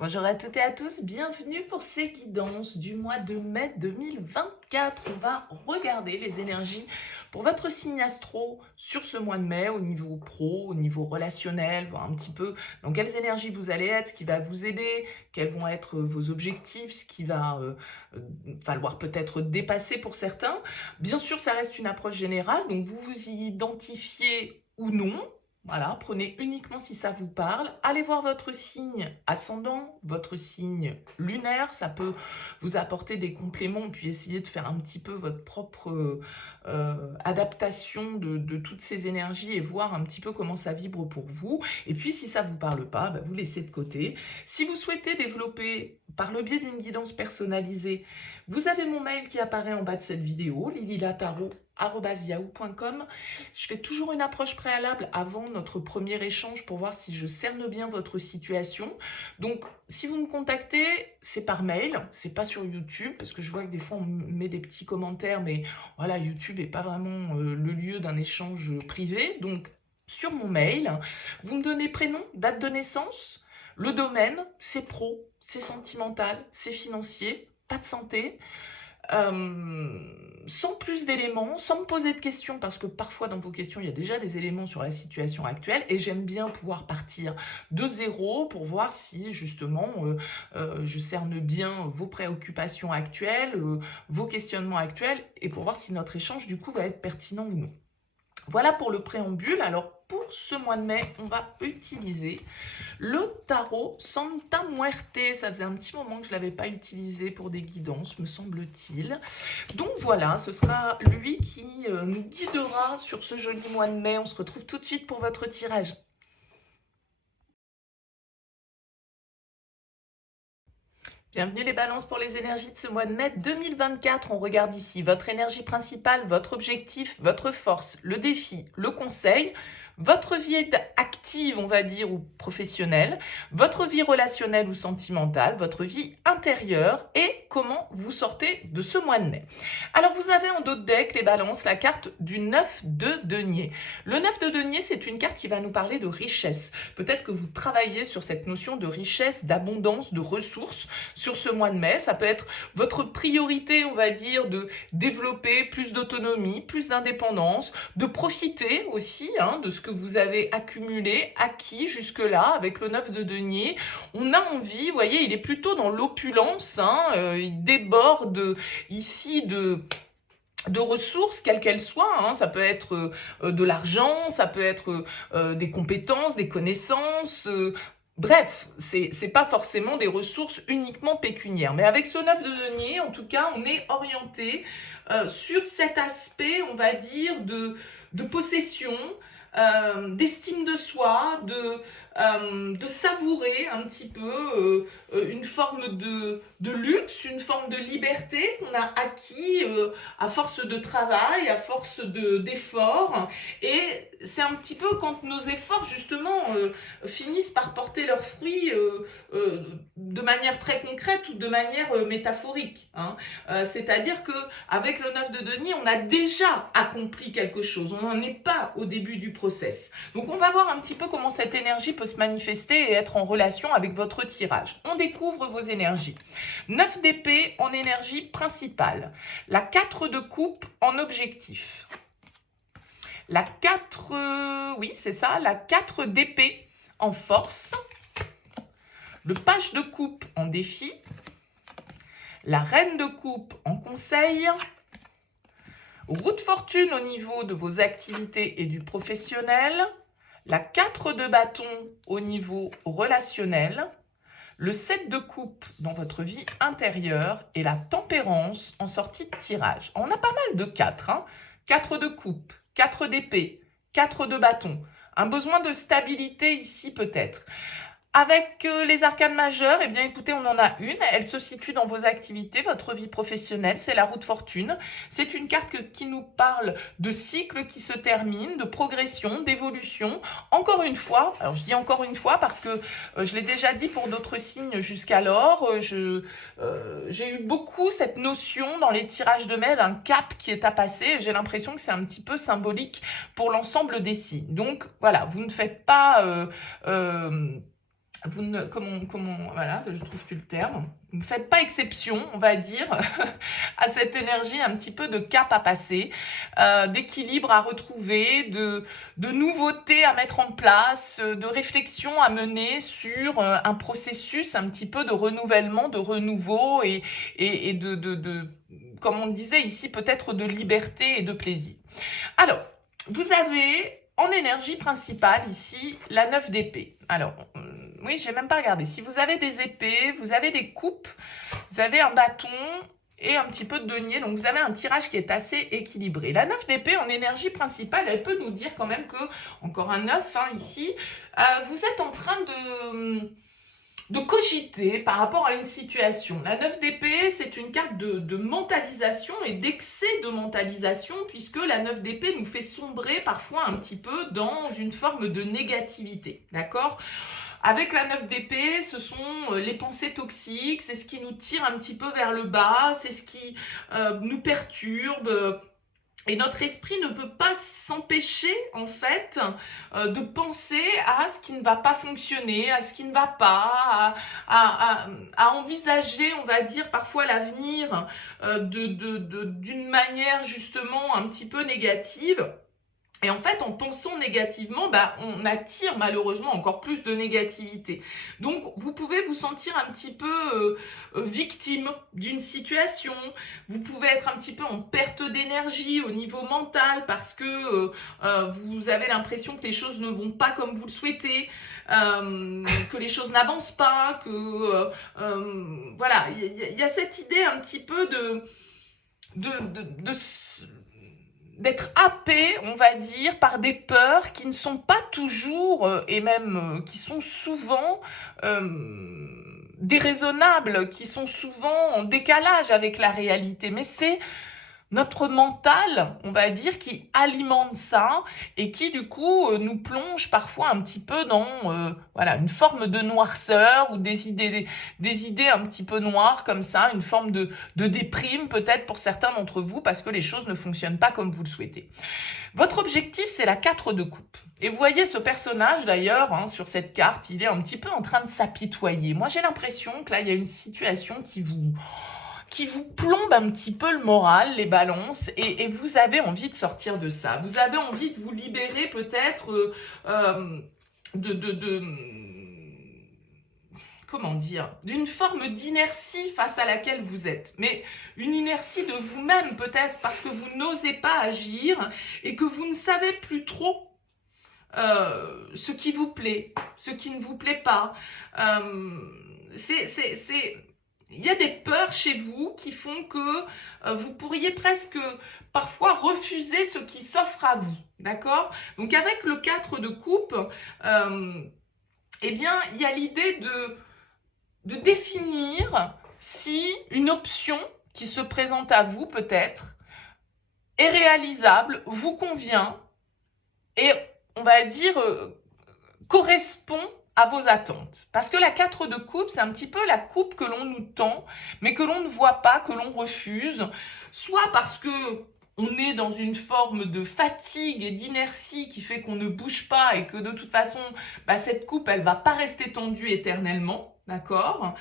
Bonjour à toutes et à tous, bienvenue pour ces guidances du mois de mai 2024. On va regarder les énergies pour votre signe astro sur ce mois de mai au niveau pro, au niveau relationnel, voir un petit peu dans quelles énergies vous allez être, ce qui va vous aider, quels vont être vos objectifs, ce qui va falloir peut-être dépasser pour certains. Bien sûr, ça reste une approche générale, donc vous vous y identifiez ou non. Voilà, prenez uniquement si ça vous parle. Allez voir votre signe ascendant, votre signe lunaire. Ça peut vous apporter des compléments, puis essayer de faire un petit peu votre propre adaptation de toutes ces énergies et voir un petit peu comment ça vibre pour vous. Et puis, si ça ne vous parle pas, vous laissez de côté. Si vous souhaitez développer par le biais d'une guidance personnalisée, vous avez mon mail qui apparaît en bas de cette vidéo, lililataro@yahoo.com. Je fais toujours une approche préalable avant notre premier échange pour voir si je cerne bien votre situation. Donc, si vous me contactez, c'est par mail, c'est pas sur YouTube, parce que je vois que des fois on met des petits commentaires, mais voilà, YouTube n'est pas vraiment le lieu d'un échange privé. Donc, sur mon mail, vous me donnez prénom, date de naissance, le domaine, c'est pro, c'est sentimental, c'est financier, pas de santé. Sans plus d'éléments, sans me poser de questions, parce que parfois dans vos questions, il y a déjà des éléments sur la situation actuelle, et j'aime bien pouvoir partir de zéro pour voir si justement je cerne bien vos préoccupations actuelles, vos questionnements actuels, et pour voir si notre échange du coup va être pertinent ou non. Voilà pour le préambule. Alors pour ce mois de mai, on va utiliser le tarot Santa Muerte. Ça faisait un petit moment que je ne l'avais pas utilisé pour des guidances, me semble-t-il. Donc voilà, ce sera lui qui nous guidera sur ce joli mois de mai. On se retrouve tout de suite pour votre tirage. Bienvenue les balances pour les énergies de ce mois de mai 2024. On regarde ici votre énergie principale, votre objectif, votre force, le défi, le conseil, votre vie active, on va dire, ou professionnelle, votre vie relationnelle ou sentimentale, votre vie intérieure et comment vous sortez de ce mois de mai. Alors vous avez en dos de deck, les balances, la carte du 9 de denier. Le 9 de denier, c'est une carte qui va nous parler de richesse. Peut-être que vous travaillez sur cette notion de richesse, d'abondance, de ressources sur ce mois de mai. Ça peut être votre priorité, on va dire, de développer plus d'autonomie, plus d'indépendance, de profiter aussi de ce que vous avez accumulé, acquis jusque-là avec le 9 de denier. On a envie, vous voyez, il est plutôt dans l'opulence, il déborde ici de ressources, quelles qu'elles soient. Ça peut être de l'argent, ça peut être des compétences, des connaissances. Bref, c'est pas forcément des ressources uniquement pécuniaires. Mais avec ce 9 de denier, en tout cas, on est orienté sur cet aspect, on va dire, de possession, d'estime de soi, de savourer un petit peu une forme de luxe, une forme de liberté qu'on a acquis à force de travail, à force d'efforts. Et c'est un petit peu quand nos efforts, justement, finissent par porter leurs fruits de manière très concrète ou de manière métaphorique. C'est-à-dire qu'avec le 9 de denier, on a déjà accompli quelque chose. On n'en est pas au début du process. Donc on va voir un petit peu comment cette énergie peut se manifester et être en relation avec votre tirage. On découvre vos énergies. 9 d'épée en énergie principale. La 4 de coupe en objectif. La 4, oui c'est ça, la 4 d'épée en force. Le page de coupe en défi. La reine de coupe en conseil. Roue de fortune au niveau de vos activités et du professionnel. La 4 de bâton au niveau relationnel. Le 7 de coupe dans votre vie intérieure et la tempérance en sortie de tirage. On a pas mal de 4. 4 de coupe, 4 d'épée, 4 de bâton. Un besoin de stabilité ici peut-être. Avec les arcanes majeures, eh bien écoutez, on en a une. Elle se situe dans vos activités, votre vie professionnelle. C'est la roue de fortune. C'est une carte qui nous parle de cycles qui se terminent, de progression, d'évolution. Encore une fois, alors je dis encore une fois parce que je l'ai déjà dit pour d'autres signes jusqu'alors, j'ai eu beaucoup cette notion dans les tirages de mail, un cap qui est à passer. J'ai l'impression que c'est un petit peu symbolique pour l'ensemble des signes. Donc voilà, vous ne faites pas vous ne, voilà, je trouve plus le terme. Vous ne faites pas exception, on va dire, à cette énergie un petit peu de cap à passer, d'équilibre à retrouver, de nouveautés à mettre en place, de réflexion à mener sur un processus un petit peu de renouvellement, de renouveau et comme on le disait ici, peut-être de liberté et de plaisir. Alors, vous avez en énergie principale ici la 9 d'épée. Alors, oui, j'ai même pas regardé. Si vous avez des épées, vous avez des coupes, vous avez un bâton et un petit peu de denier. Donc, vous avez un tirage qui est assez équilibré. La 9 d'épée en énergie principale, elle peut nous dire quand même que, encore un 9 ici, vous êtes en train de cogiter par rapport à une situation. La 9 d'épée, c'est une carte de mentalisation et d'excès de mentalisation, puisque la 9 d'épée nous fait sombrer parfois un petit peu dans une forme de négativité, d'accord ? Avec la 9 d'épée, ce sont les pensées toxiques, c'est ce qui nous tire un petit peu vers le bas, c'est ce qui nous perturbe. Et notre esprit ne peut pas s'empêcher, en fait, de penser à ce qui ne va pas fonctionner, à ce qui ne va pas, à envisager, on va dire, parfois l'avenir d'une manière, justement, un petit peu négative. Et en fait, en pensant négativement, on attire malheureusement encore plus de négativité. Donc, vous pouvez vous sentir un petit peu victime d'une situation. Vous pouvez être un petit peu en perte d'énergie au niveau mental parce que vous avez l'impression que les choses ne vont pas comme vous le souhaitez, que les choses n'avancent pas, que voilà, il y a cette idée un petit peu d'être happé, on va dire, par des peurs qui ne sont pas toujours, et même qui sont souvent déraisonnables, qui sont souvent en décalage avec la réalité. Mais c'est notre mental, on va dire, qui alimente ça et qui, du coup, nous plonge parfois un petit peu dans voilà, une forme de noirceur ou des idées un petit peu noires comme ça, une forme de déprime peut-être pour certains d'entre vous parce que les choses ne fonctionnent pas comme vous le souhaitez. Votre objectif, c'est la 4 de coupe. Et vous voyez ce personnage d'ailleurs, sur cette carte, il est un petit peu en train de s'apitoyer. Moi, j'ai l'impression que là, il y a une situation qui vous plombe un petit peu le moral, les balances, et vous avez envie de sortir de ça. Vous avez envie de vous libérer peut-être comment dire, d'une forme d'inertie face à laquelle vous êtes. Mais une inertie de vous-même peut-être parce que vous n'osez pas agir et que vous ne savez plus trop ce qui vous plaît, ce qui ne vous plaît pas. Il y a des peurs chez vous qui font que vous pourriez presque parfois refuser ce qui s'offre à vous, d'accord ? Donc avec le 4 de coupe, eh bien, il y a l'idée de définir si une option qui se présente à vous peut-être est réalisable, vous convient et on va dire correspond à vos attentes. Parce que la 4 de coupe, c'est un petit peu la coupe que l'on nous tend, mais que l'on ne voit pas, que l'on refuse, soit parce que on est dans une forme de fatigue et d'inertie qui fait qu'on ne bouge pas et que de toute façon, cette coupe, elle va pas rester tendue éternellement, d'accord ?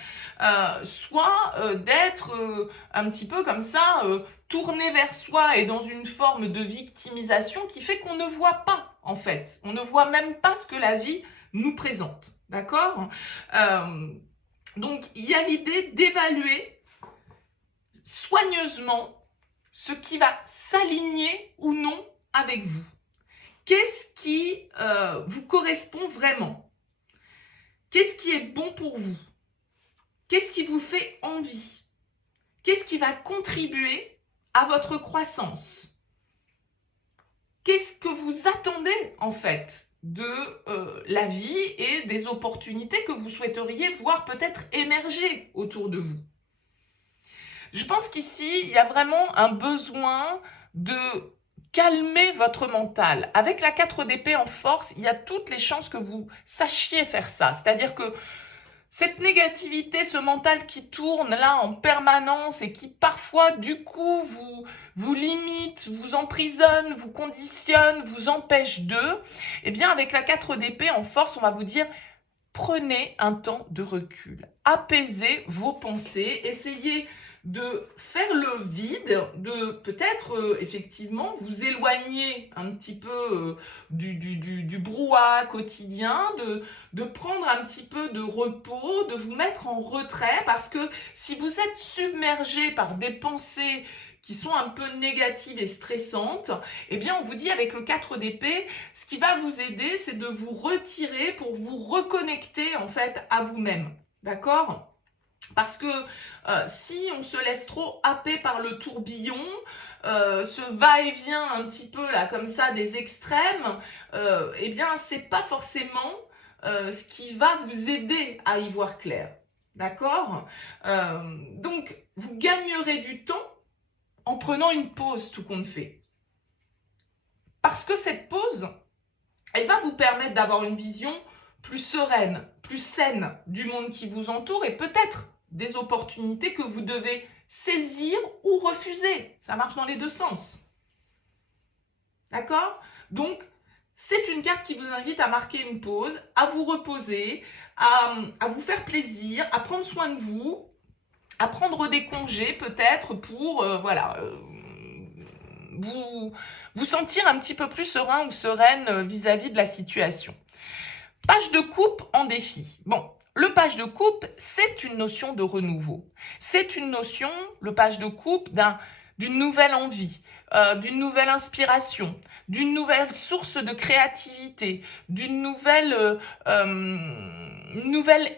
Soit d'être un petit peu comme ça, tourné vers soi et dans une forme de victimisation qui fait qu'on ne voit pas, en fait. On ne voit même pas ce que la vie nous présente, d'accord ? Donc, il y a l'idée d'évaluer soigneusement ce qui va s'aligner ou non avec vous. Qu'est-ce qui vous correspond vraiment ? Qu'est-ce qui est bon pour vous ? Qu'est-ce qui vous fait envie ? Qu'est-ce qui va contribuer à votre croissance ? Qu'est-ce que vous attendez en fait de la vie et des opportunités que vous souhaiteriez voir peut-être émerger autour de vous ? Je pense qu'ici, il y a vraiment un besoin de calmer votre mental. Avec la 4 d'épée en force, il y a toutes les chances que vous sachiez faire ça. C'est-à-dire que cette négativité, ce mental qui tourne là en permanence et qui parfois du coup vous limite, vous emprisonne, vous conditionne, vous empêche de, eh bien avec la 4 d'épée en force, on va vous dire prenez un temps de recul. Apaisez vos pensées, essayez de faire le vide, de peut-être effectivement vous éloigner un petit peu du brouhaha quotidien, de prendre un petit peu de repos, de vous mettre en retrait, parce que si vous êtes submergé par des pensées qui sont un peu négatives et stressantes, eh bien on vous dit avec le 4 d'épée, ce qui va vous aider, c'est de vous retirer pour vous reconnecter en fait à vous-même. D'accord ? Parce que si on se laisse trop happer par le tourbillon, ce va-et-vient un petit peu là comme ça des extrêmes, eh bien c'est pas forcément ce qui va vous aider à y voir clair. D'accord ? Donc vous gagnerez du temps en prenant une pause tout compte fait. Parce que cette pause, elle va vous permettre d'avoir une vision plus sereine, plus saine du monde qui vous entoure et peut-être des opportunités que vous devez saisir ou refuser. Ça marche dans les deux sens. D'accord ? Donc, c'est une carte qui vous invite à marquer une pause, à vous reposer, à vous faire plaisir, à prendre soin de vous, à prendre des congés peut-être pour, vous sentir un petit peu plus serein ou sereine vis-à-vis de la situation. Page de coupe en défi. Bon, le page de coupe, c'est une notion de renouveau. C'est une notion, le page de coupe, d'une nouvelle envie, d'une nouvelle inspiration, d'une nouvelle source de créativité, d'une nouvelle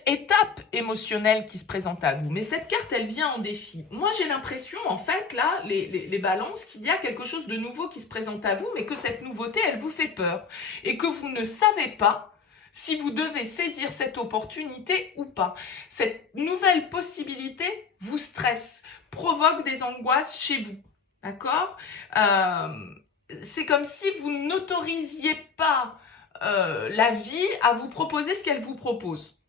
étape émotionnelle qui se présente à vous. Mais cette carte, elle vient en défi. Moi, j'ai l'impression, en fait, là, les balances, qu'il y a quelque chose de nouveau qui se présente à vous, mais que cette nouveauté, elle vous fait peur. Et que vous ne savez pas si vous devez saisir cette opportunité ou pas. Cette nouvelle possibilité vous stresse, provoque des angoisses chez vous. D'accord ? C'est comme si vous n'autorisiez pas la vie à vous proposer ce qu'elle vous propose.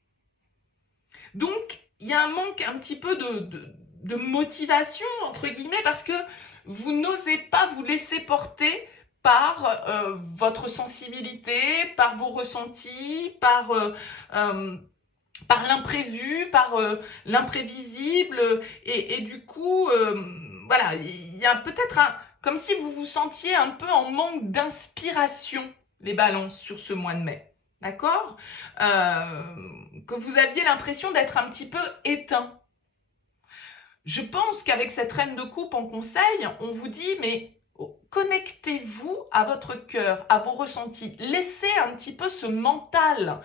Donc, il y a un manque un petit peu de motivation, entre guillemets, parce que vous n'osez pas vous laisser porter par votre sensibilité, par vos ressentis, par l'imprévu, par l'imprévisible, et du coup, voilà, il y a peut-être comme si vous vous sentiez un peu en manque d'inspiration, les balances, sur ce mois de mai. D'accord ? Que vous aviez l'impression d'être un petit peu éteint. Je pense qu'avec cette reine de coupe en conseil, on vous dit, mais connectez-vous à votre cœur, à vos ressentis. Laissez un petit peu ce mental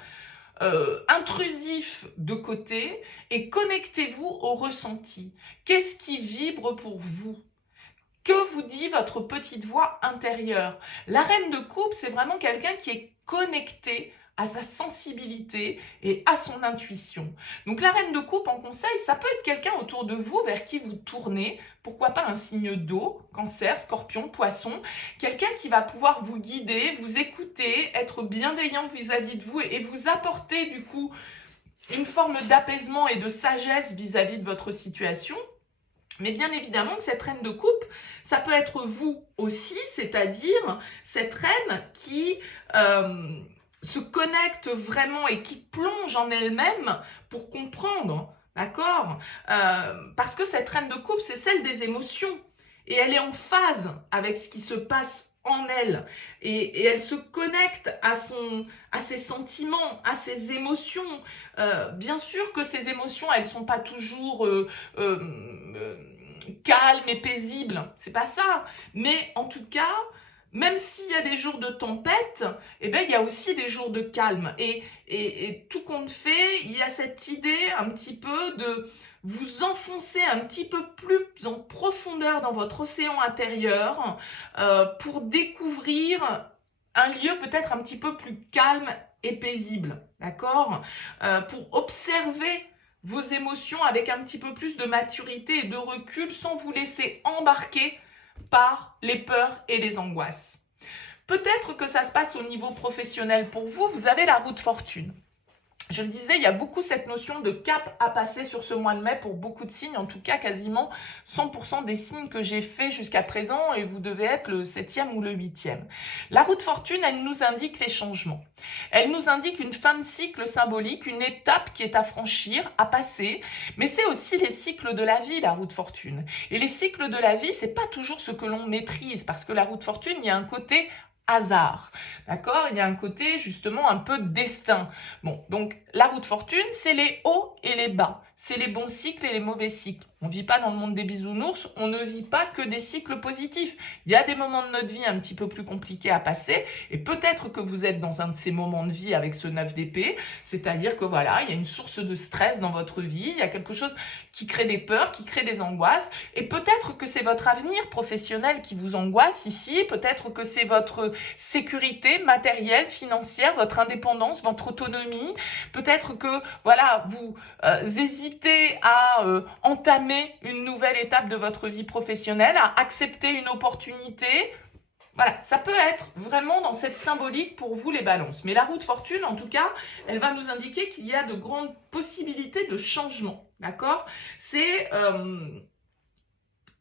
intrusif de côté et connectez-vous au ressenti. Qu'est-ce qui vibre pour vous ? Que vous dit votre petite voix intérieure ? La reine de coupe, c'est vraiment quelqu'un qui est connecté à sa sensibilité et à son intuition. Donc la reine de coupe en conseil, ça peut être quelqu'un autour de vous vers qui vous tournez, pourquoi pas un signe d'eau, cancer, scorpion, poisson, quelqu'un qui va pouvoir vous guider, vous écouter, être bienveillant vis-à-vis de vous et vous apporter du coup une forme d'apaisement et de sagesse vis-à-vis de votre situation. Mais bien évidemment que cette reine de coupe, ça peut être vous aussi, c'est-à-dire cette reine qui se connecte vraiment et qui plonge en elle-même pour comprendre, d'accord ? Parce que cette reine de coupe, c'est celle des émotions. Et elle est en phase avec ce qui se passe en elle. Et elle se connecte à ses sentiments, à ses émotions. Bien sûr que ces émotions, elles ne sont pas toujours calmes et paisibles. C'est pas ça. Mais en tout cas, même s'il y a des jours de tempête, eh ben, il y a aussi des jours de calme. Et tout compte fait, il y a cette idée un petit peu de vous enfoncer un petit peu plus en profondeur dans votre océan intérieur pour découvrir un lieu peut-être un petit peu plus calme et paisible, d'accord ? Pour observer vos émotions avec un petit peu plus de maturité et de recul sans vous laisser embarquer par les peurs et les angoisses. Peut-être que ça se passe au niveau professionnel pour vous, vous avez la roue de fortune. Je le disais, il y a beaucoup cette notion de cap à passer sur ce mois de mai pour beaucoup de signes, en tout cas quasiment 100% des signes que j'ai fait jusqu'à présent, et vous devez être le 7e ou le 8e. La roue de fortune, elle nous indique les changements. Elle nous indique une fin de cycle symbolique, une étape qui est à franchir, à passer, mais c'est aussi les cycles de la vie, la roue de fortune. Et les cycles de la vie, c'est pas toujours ce que l'on maîtrise, parce que la roue de fortune, il y a un côté hasard, d'accord? Il y a un côté justement un peu destin. Bon, donc la roue de fortune, c'est les hauts et les bas, c'est les bons cycles et les mauvais cycles. On ne vit pas dans le monde des bisounours, on ne vit pas que des cycles positifs. Il y a des moments de notre vie un petit peu plus compliqués à passer, et peut-être que vous êtes dans un de ces moments de vie avec ce 9 d'épée, c'est-à-dire que voilà, il y a une source de stress dans votre vie, il y a quelque chose qui crée des peurs, qui crée des angoisses, et peut-être que c'est votre avenir professionnel qui vous angoisse ici, peut-être que c'est votre sécurité matérielle, financière, votre indépendance, votre autonomie. Peut-être que voilà, vous hésitez à entamer une nouvelle étape de votre vie professionnelle, à accepter une opportunité. Voilà, ça peut être vraiment dans cette symbolique pour vous les balances. Mais la roue de fortune, en tout cas, elle va nous indiquer qu'il y a de grandes possibilités de changement. D'accord? C'est...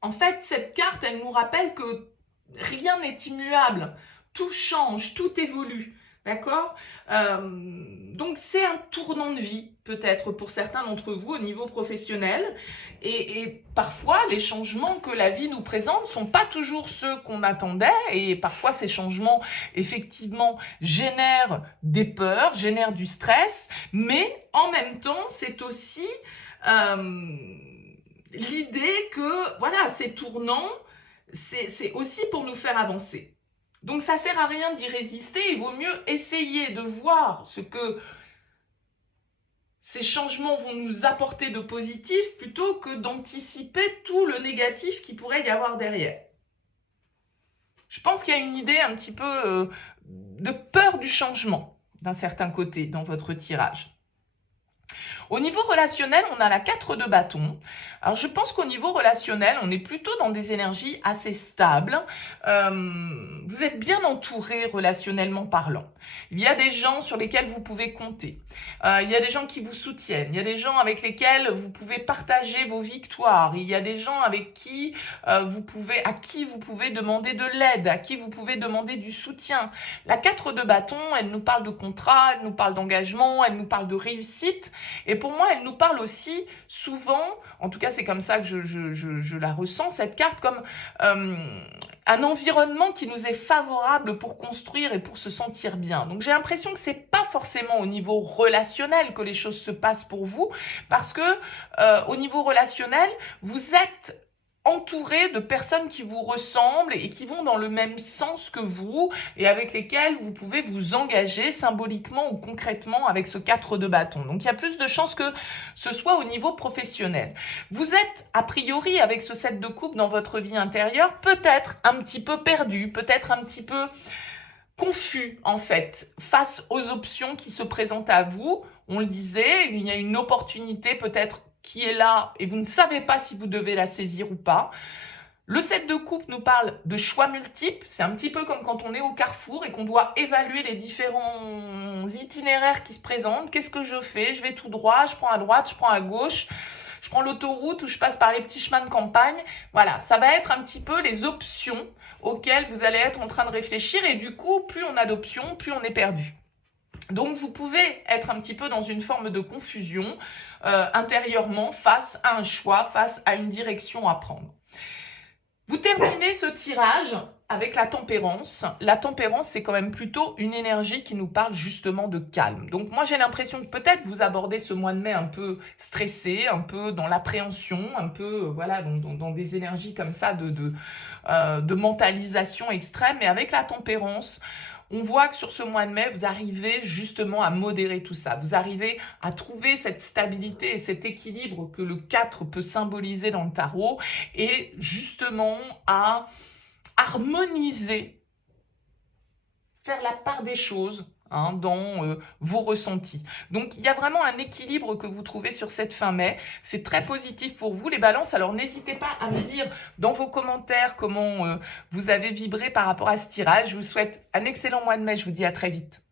en fait, cette carte, elle nous rappelle que rien n'est immuable. Tout change, tout évolue. D'accord? Donc, c'est un tournant de vie, peut-être pour certains d'entre vous au niveau professionnel. Et parfois, les changements que la vie nous présente ne sont pas toujours ceux qu'on attendait. Et parfois, ces changements, effectivement, génèrent des peurs, génèrent du stress. Mais en même temps, c'est aussi l'idée que, voilà, ces tournants, c'est aussi pour nous faire avancer. Donc ça sert à rien d'y résister, il vaut mieux essayer de voir ce que ces changements vont nous apporter de positif plutôt que d'anticiper tout le négatif qui pourrait y avoir derrière. Je pense qu'il y a une idée un petit peu de peur du changement d'un certain côté dans votre tirage. Au niveau relationnel, on a la 4 de bâton. Alors, je pense qu'au niveau relationnel, on est plutôt dans des énergies assez stables. Vous êtes bien entouré relationnellement parlant. Il y a des gens sur lesquels vous pouvez compter. Il y a des gens qui vous soutiennent. Il y a des gens avec lesquels vous pouvez partager vos victoires. Il y a des gens avec qui à qui vous pouvez demander de l'aide, à qui vous pouvez demander du soutien. La 4 de bâton, elle nous parle de contrat, elle nous parle d'engagement, elle nous parle de réussite. Et pour moi, elle nous parle aussi souvent, en tout cas c'est comme ça que je la ressens, cette carte, comme un environnement qui nous est favorable pour construire et pour se sentir bien. Donc j'ai l'impression que c'est pas forcément au niveau relationnel que les choses se passent pour vous, parce que au niveau relationnel, vous êtes entouré de personnes qui vous ressemblent et qui vont dans le même sens que vous et avec lesquelles vous pouvez vous engager symboliquement ou concrètement avec ce 4 de bâton. Donc il y a plus de chances que ce soit au niveau professionnel. Vous êtes a priori avec ce 7 de coupe dans votre vie intérieure peut-être un petit peu perdu, peut-être un petit peu confus en fait face aux options qui se présentent à vous. On le disait, il y a une opportunité peut-être qui est là et vous ne savez pas si vous devez la saisir ou pas. Le 7 de coupe nous parle de choix multiples. C'est un petit peu comme quand on est au carrefour et qu'on doit évaluer les différents itinéraires qui se présentent. Qu'est-ce que je fais? Je vais tout droit, je prends à droite, je prends à gauche, je prends l'autoroute ou je passe par les petits chemins de campagne. Voilà, ça va être un petit peu les options auxquelles vous allez être en train de réfléchir et du coup, plus on a d'options, plus on est perdu. Donc vous pouvez être un petit peu dans une forme de confusion intérieurement face à un choix, face à une direction à prendre. Vous terminez ce tirage avec la tempérance. La tempérance, c'est quand même plutôt une énergie qui nous parle justement de calme. Donc moi, j'ai l'impression que peut-être vous abordez ce mois de mai un peu stressé, un peu dans l'appréhension, un peu voilà dans des énergies comme ça de mentalisation extrême. Mais avec la tempérance, on voit que sur ce mois de mai, vous arrivez justement à modérer tout ça. Vous arrivez à trouver cette stabilité et cet équilibre que le 4 peut symboliser dans le tarot et justement à harmoniser, faire la part des choses dans vos ressentis. Donc, il y a vraiment un équilibre que vous trouvez sur cette fin mai. C'est très positif pour vous, les balances. Alors, n'hésitez pas à me dire dans vos commentaires comment vous avez vibré par rapport à ce tirage. Je vous souhaite un excellent mois de mai. Je vous dis à très vite.